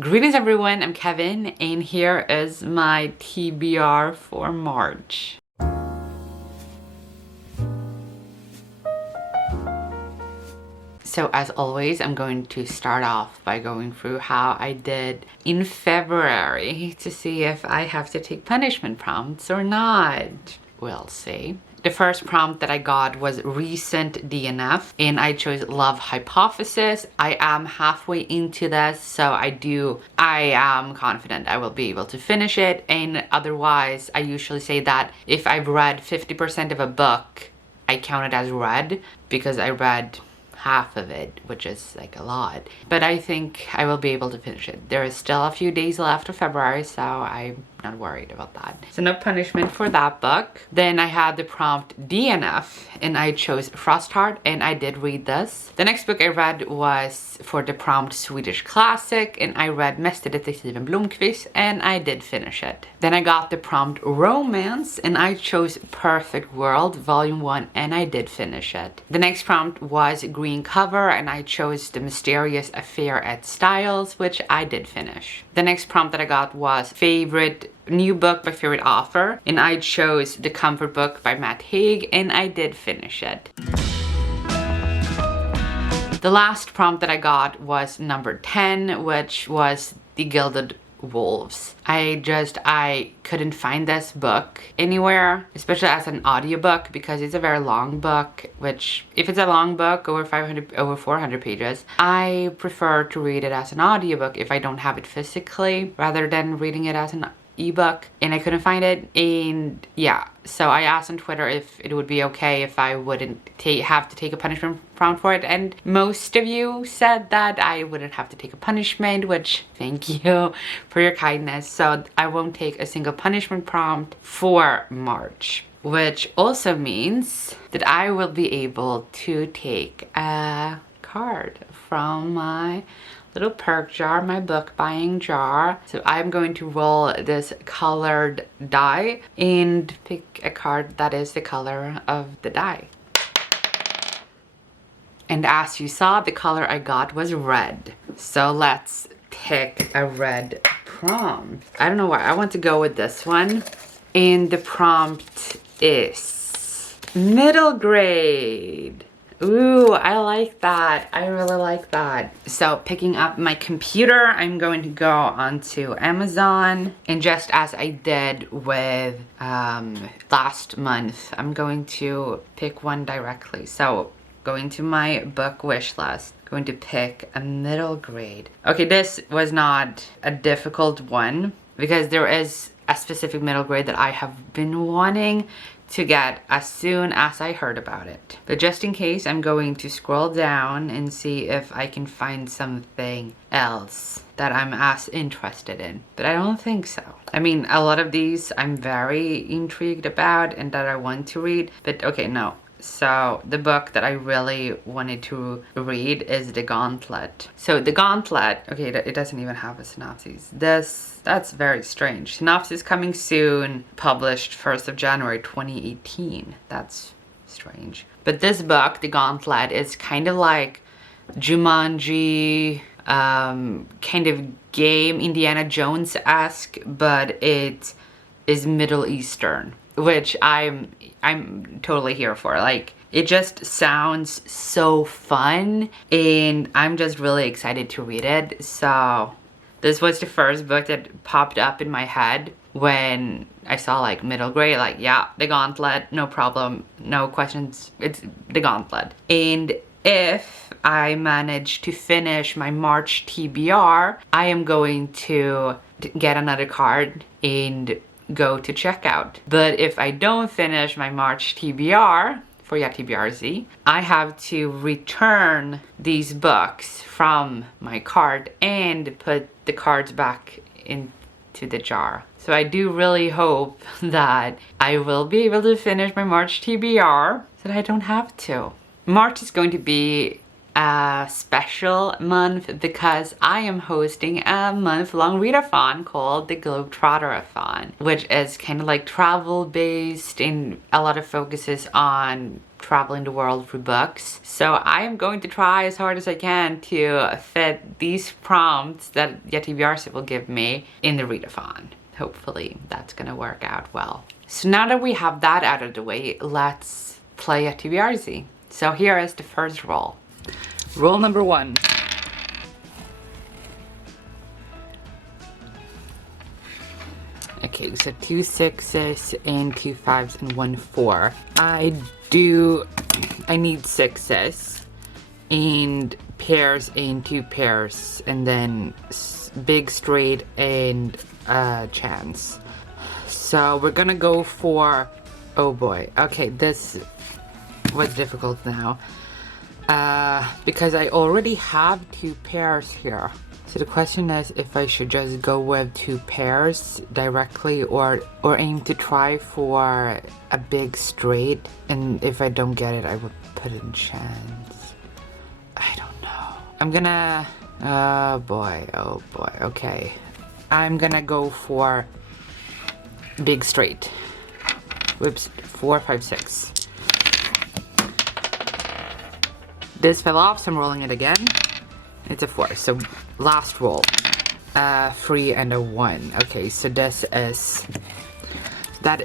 Greetings everyone, I'm Kevin and here is my TBR for March. So as always, I'm going to start off by going through how I did in February to see if I have to take punishment prompts or not. We'll see. The first prompt that I got was recent DNF and I chose love hypothesis. I am halfway into this, so I am confident I will be able to finish it. And otherwise, I usually say that if I've read 50% of a book, I count it as read because I read half of it, which is like a lot. But I think I will be able to finish it. There is still a few days left of February, so I'm not worried about that. So no punishment for that book. Then I had the prompt DNF and I chose Frostheart and I did read this. The next book I read was for the prompt Swedish classic and I read Mästerdetektiven Blomkvist and I did finish it. Then I got the prompt romance and I chose Perfect World Volume 1 and I did finish it. The next prompt was green cover and I chose The Mysterious Affair at Styles, which I did finish. The next prompt that I got was favorite new book by favorite author and I chose The Comfort Book by Matt Haig and I did finish it. The last prompt that I got was number 10, which was The Gilded Wolves. I couldn't find this book anywhere, especially as an audiobook because it's a very long book, which if it's a long book over 400 pages, I prefer to read it as an audiobook if I don't have it physically rather than reading it as an ebook, and I couldn't find it. And yeah, so I asked on Twitter if it would be okay if I wouldn't have to take a punishment prompt for it, and most of you said that I wouldn't have to take a punishment, which thank you for your kindness. So I won't take a single punishment prompt for March, which also means that I will be able to take a card from my little perk jar, my book buying jar. So I'm going to roll this colored die and pick a card that is the color of the die. And as you saw, the color I got was red. So let's pick a red prompt. I don't know why, I want to go with this one. And the prompt is middle grade. Ooh, I like that. I really like that. So picking up my computer, I'm going to go onto Amazon. And just as I did with last month, I'm going to pick one directly. So going to my book wish list, going to pick a middle grade. Okay, this was not a difficult one because there is a specific middle grade that I have been wanting to get as soon as I heard about it. But just in case, I'm going to scroll down and see if I can find something else that I'm as interested in. But I don't think so. I mean, a lot of these I'm very intrigued about and that I want to read. But okay, no. So the book that I really wanted to read is The Gauntlet. So The Gauntlet, okay, it doesn't even have a synopsis. That's very strange. Synopsis coming soon, published 1st of January 2018. That's strange. But this book, The Gauntlet, is kind of like Jumanji, kind of game, Indiana Jones-esque, but it is Middle Eastern, which I'm totally here for. Like, it just sounds so fun and I'm just really excited to read it. So this was the first book that popped up in my head when I saw like middle grade, like yeah, The Gauntlet, no problem, no questions, it's The Gauntlet. And if I manage to finish my March TBR, I am going to get another card and go to checkout. But if I don't finish my March TBR for YaTBRzy, I have to return these books from my cart and put the cards back into the jar. So I do really hope that I will be able to finish my March TBR so that I don't have to. March is going to be a special month because I am hosting a month-long readathon called the GLOBETROTTERATHON, which is kind of like travel based and a lot of focuses on traveling the world through books. So I am going to try as hard as I can to fit these prompts that YaTBRzy will give me in the readathon. Hopefully that's gonna work out well. So now that we have that out of the way, let's play YaTBRzy. So here is the first roll. Roll number 1. Okay, so 2 6s and 2 5s and 1 4. I need 6s and pairs and 2 pairs, and then big straight and chance. So we're gonna go for, oh boy, okay, this was difficult now because I already have 2 pairs here. So the question is if I should just go with 2 pairs directly or aim to try for a big straight, and if I don't get it I would put it in chance. I don't know. I'm gonna, oh boy, okay. I'm gonna go for big straight. Whoops, 4 5 6. This fell off, so I'm rolling it again. It's a 4, so last roll. 3 and a 1. Okay, so that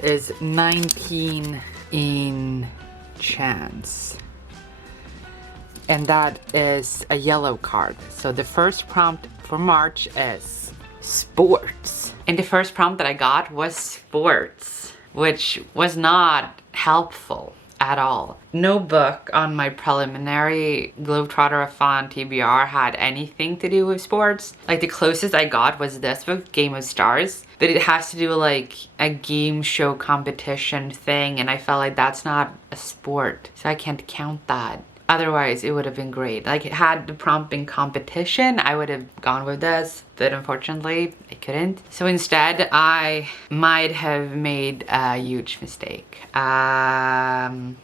is 19 in chance. And that is a yellow card. So the first prompt for March is sports. And the first prompt that I got was sports, which was not helpful at all. No book on my preliminary GLOBETROTTERATHon TBR had anything to do with sports. Like the closest I got was this book, Game of Stars, but it has to do with like a game show competition thing, and I felt like that's not a sport, so I can't count that. Otherwise, it would have been great. Like, had the prompt been competition, I would have gone with this, but unfortunately, I couldn't. So instead, I might have made a huge mistake.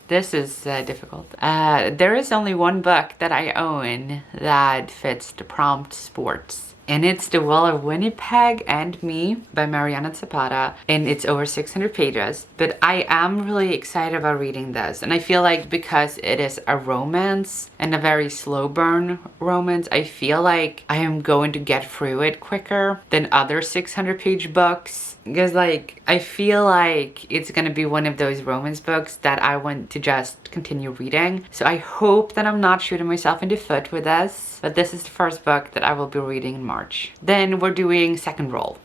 This is difficult. There is only one book that I own that fits the prompt sports. And it's The Will of Winnipeg and Me by Mariana Zapata, and it's over 600 pages. But I am really excited about reading this, and I feel like because it is a romance and a very slow burn romance, I feel like I am going to get through it quicker than other 600 page books. Because like, I feel like it's gonna be one of those romance books that I want to just continue reading. So I hope that I'm not shooting myself in the foot with this, but this is the first book that I will be reading in March. Then we're doing second roll.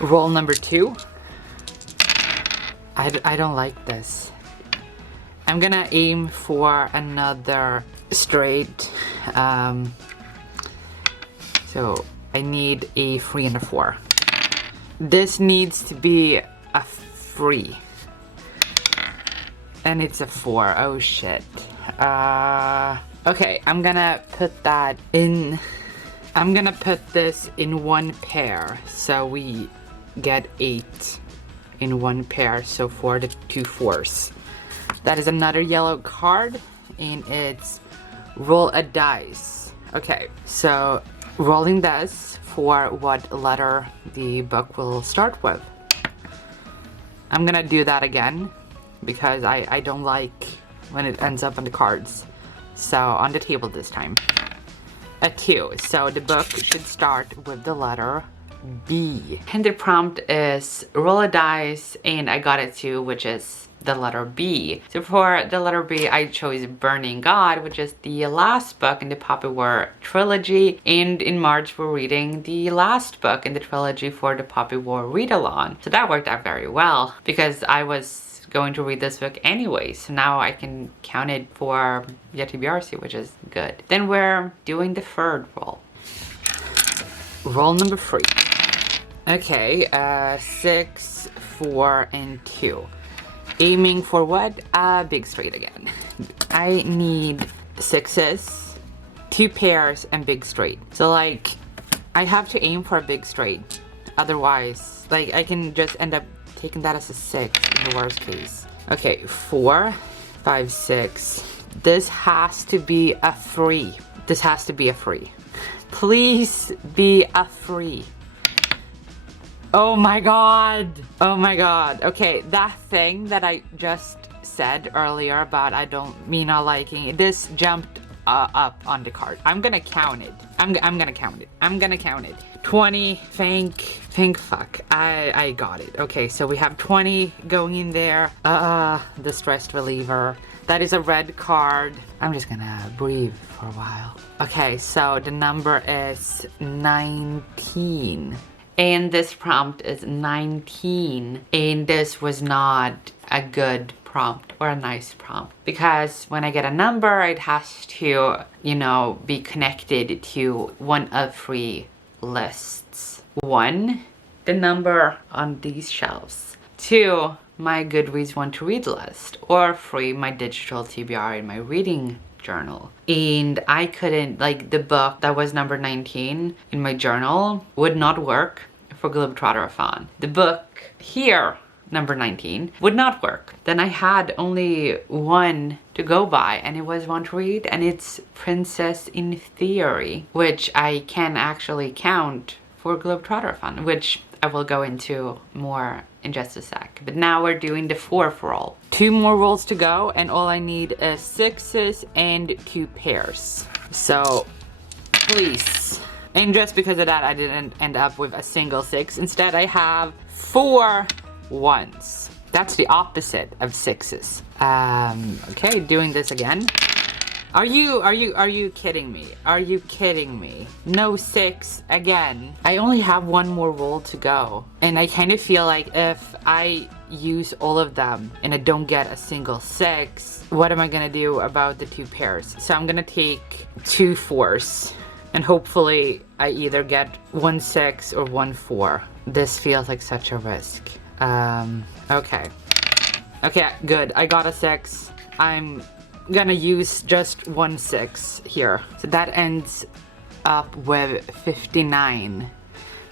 Roll number 2. I don't like this. I'm gonna aim for another straight. So I need a 3 and a 4. This needs to be a 3. And it's a 4. Oh shit. Okay, I'm gonna put that in. I'm gonna put this in 1 pair. So we get 8 in 1 pair. So for the 2 4s. That is another yellow card. And it's roll a dice. Okay, so rolling this for what letter the book will start with. I'm gonna do that again because I don't like when it ends up on the cards. So on the table this time. A 2. So the book should start with the letter B. And the prompt is roll a dice, and I got a 2, which is the letter B. So for the letter B, I chose Burning God, which is the last book in the Poppy War trilogy. And in March, we're reading the last book in the trilogy for the Poppy War read-along. So that worked out very well because I was going to read this book anyway. So now I can count it for YaTBRzy, which is good. Then we're doing the third roll. Roll number 3. Okay, 6, 4, and 2. Aiming for what? Big straight again. I need 6s, 2 pairs, and big straight. So like, I have to aim for a big straight. Otherwise, like, I can just end up taking that as a 6 in the worst case. Okay, 4, 5, 6. This has to be a 3. This has to be a 3. Please be a 3. Oh my god. Oh my god. Okay, that thing that I just said earlier about I don't mean not liking it, this jumped up on the card. I'm gonna count it. I'm gonna count it. I'm gonna count it. 20, thank fuck. I got it. Okay, so we have 20 going in there. The stress reliever. That is a red card. I'm just gonna breathe for a while. Okay, so the number is 19. And this prompt is 19. And this was not a good prompt or a nice prompt, because when I get a number, it has to, you know, be connected to one of 3 lists. 1, the number on these shelves. 2, my Goodreads want to read list. Or 3, my digital TBR in my reading journal. And I couldn't, like, the book that was number 19 in my journal would not work for GLOBETROTTERATHON. The book here, number 19, would not work. Then I had only one to go by, and it was one to read, and it's Princess in Theory, which I can actually count for GLOBETROTTERATHon, which I will go into more in just a sec. But now we're doing the 4th roll. 2 more rolls to go, and all I need is 6s and 2 pairs. So, please. And just because of that, I didn't end up with a single 6. Instead, I have 4 1s. That's the opposite of 6s. Okay, doing this again. Are you kidding me? Are you kidding me? No 6 again. I only have 1 more roll to go. And I kind of feel like if I use all of them and I don't get a single 6, what am I gonna do about the 2 pairs? So I'm gonna take 2 4s. And hopefully I either get 1 6 or 1 4. This feels like such a risk. Okay. Okay, good. I got a 6. I'm gonna use just 1 6 here. So that ends up with 59,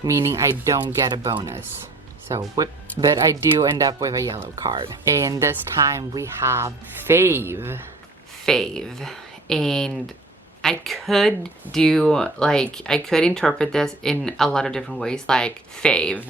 meaning I don't get a bonus. So whoop. But I do end up with a yellow card. And this time we have Fave. And I could do, like, I could interpret this in a lot of different ways, like fave,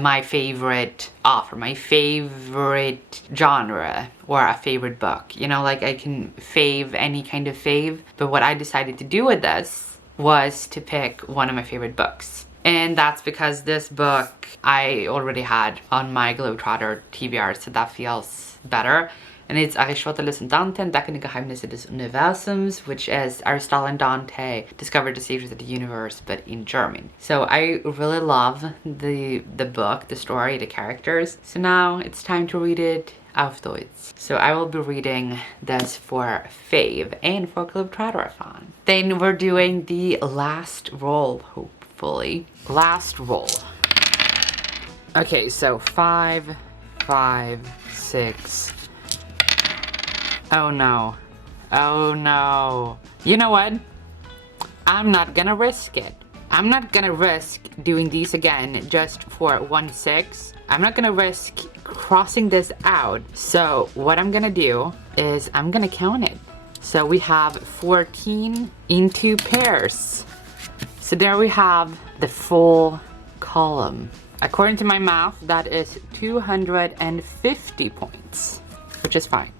my favorite author, my favorite genre, or a favorite book. You know, like I can fave any kind of fave, but what I decided to do with this was to pick one of my favorite books. And that's because this book I already had on my Globetrotter TBR, so that feels better. And it's Aristoteles und Dante, Entdeckende Geheimnisse des Universums, which is Aristotle and Dante discovered the secrets of the universe, but in German. So I really love the book, the story, the characters. So now it's time to read it auf Deutsch. So I will be reading this for Fave and for Globetrotterethon. Then we're doing the last roll, hopefully. Last roll. Okay, so 5, 5, 6. Oh no. Oh no. You know what? I'm not gonna risk it. I'm not gonna risk doing these again just for 1 6. I'm not gonna risk crossing this out. So what I'm gonna do is I'm gonna count it. So we have 14 in 2 pairs. So there we have the full column. According to my math, that is 250 points, which is fine.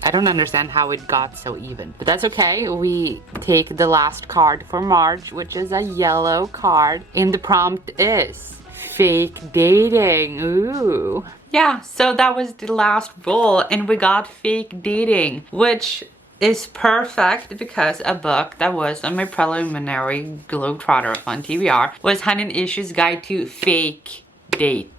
I don't understand how it got so even, but that's okay. We take the last card for March, which is a yellow card, and the prompt is fake dating. Ooh. Yeah, so that was the last roll, and we got fake dating, which is perfect because a book that was on my preliminary Globetrotterathon TBR was 100 Issues Guide to Fake Date.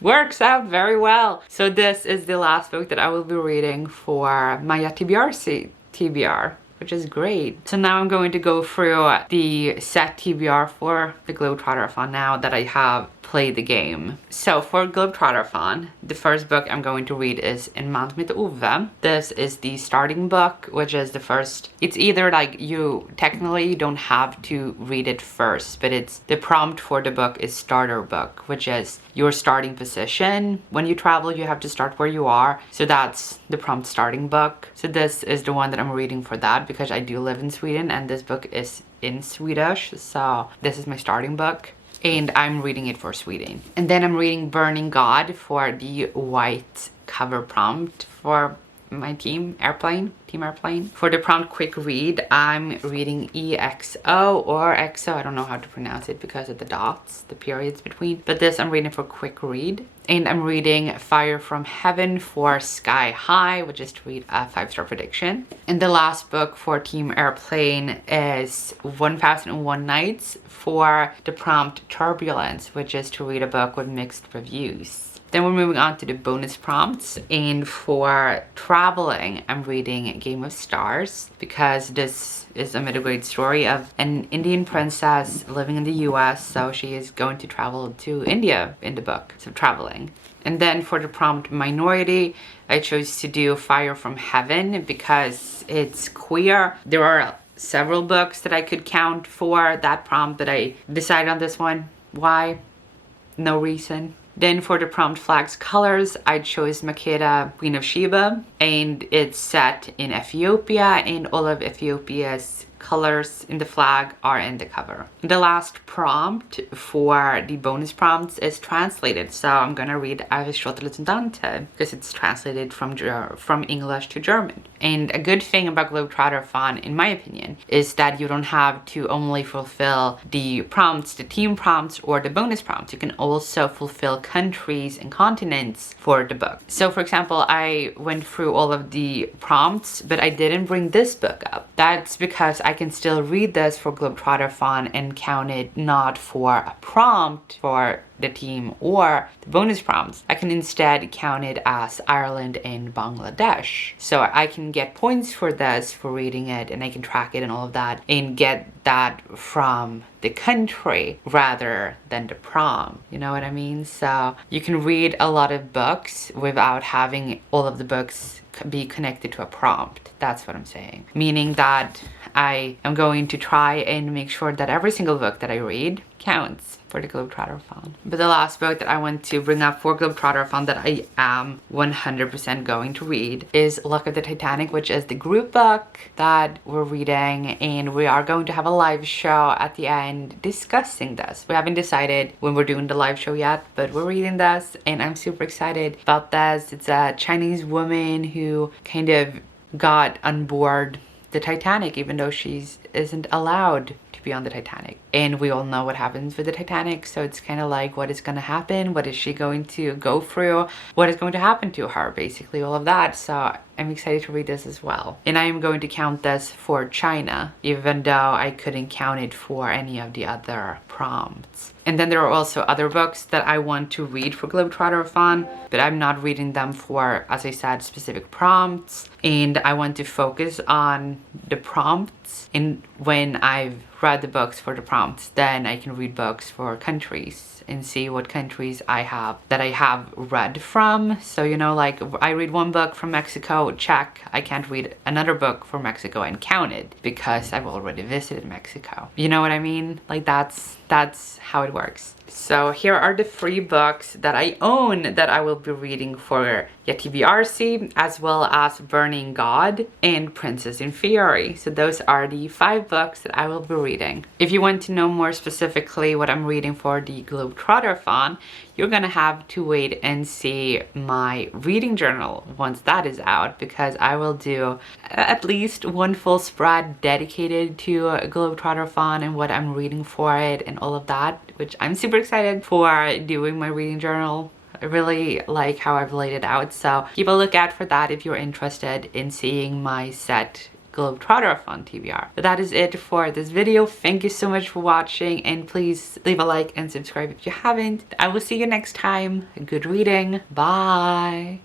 Works out very well. So this is the last book that I will be reading for my YaTBRzy TBR, which is great. So now I'm going to go through the set TBR for the Globetrotterathon now that I have played the game. So for Globetrotterathon, the first book I'm going to read is En man som heter Ove. This is the starting book, which is the first. It's either like you technically don't have to read it first, but it's the prompt for the book is starter book, which is your starting position. When you travel, you have to start where you are. So that's the prompt starting book. So this is the one that I'm reading for that because I do live in Sweden and this book is in Swedish. So this is my starting book. and I'm reading it for Sweden. And then I'm reading Burning God for the white cover prompt for my team airplane. For the prompt quick read, I'm reading EXO or XO. I don't know how to pronounce it because of the dots, the periods between. But this I'm reading for quick read. And I'm reading Fire from Heaven for Sky High, which is to read a 5-star prediction. And the last book for Team Airplane is 1001 Nights for the prompt Turbulence, which is to read a book with mixed reviews. Then we're moving on to the bonus prompts, and for traveling, I'm reading Game of Stars because this is a middle grade story of an Indian princess living in the US, so she is going to travel to India in the book, so traveling. And then for the prompt minority, I chose to do Fire from Heaven because it's queer. There are several books that I could count for that prompt, but I decided on this one. Why? No reason. Then for the prompt flags colors, I chose Makeda, Queen of Sheba, and it's set in Ethiopia, and all of Ethiopia's colors in the flag are in the cover. The last prompt for the bonus prompts is translated, so I'm gonna read Untitled Chapter because it's translated from English to German. And a good thing about GLOBETROTTERATHON, in my opinion, is that you don't have to only fulfill the prompts, the team prompts, or the bonus prompts. You can also fulfill countries and continents for the book. So for example, I went through all of the prompts, but I didn't bring this book up. That's because I can still read this for GLOBETROTTERATHON and count it not for a prompt for the team or the bonus prompts. I can instead count it as Ireland and Bangladesh. So I can get points for this, for reading it, and I can track it and all of that and get that from the country rather than the prompt. You know what I mean? So you can read a lot of books without having all of the books be connected to a prompt. That's what I'm saying. Meaning that I am going to try and make sure that every single book that I read counts for the GLOBETROTTERATHON. But the last book that I want to bring up for GLOBETROTTERATHON that I am 100% going to read is Luck of the Titanic, which is the group book that we're reading, and we are going to have a live show at the end discussing this. We haven't decided when we're doing the live show yet, but we're reading this and I'm super excited about this. It's a Chinese woman who kind of got on board the Titanic even though she isn't allowed to be on the Titanic. And we all know what happens with the Titanic, so it's kind of like, what is going to happen? What is she going to go through? What is going to happen to her? Basically all of that. So I'm excited to read this as well. And I am going to count this for China, even though I couldn't count it for any of the other prompts. And then there are also other books that I want to read for GLOBETROTTERATHON, but I'm not reading them for, as I said, specific prompts. And I want to focus on the prompts. And when I've read the books for the prompts, then I can read books for countries and see what countries I have read from. So, you know, like I read one book from Mexico, check. I can't read another book from Mexico and count it because I've already visited Mexico. You know what I mean? Like that's how it works. So here are the 3 books that I own that I will be reading for YaTBRzy, as well as Burning God and Princess in Fury. So those are the 5 books that I will be reading. If you want to know more specifically what I'm reading for the GLOBETROTTERATHon, you're gonna have to wait and see my reading journal once that is out, because I will do at least one full spread dedicated to GLOBETROTTERATHon and what I'm reading for it and all of that, which I'm super excited for doing my reading journal. I really like how I've laid it out, so keep a lookout for that if you're interested in seeing my set GLOBETROTTERATHon TBR. But that is it for this video. Thank you so much for watching, and please leave a like and subscribe if you haven't. I will see you next time. Good reading. Bye.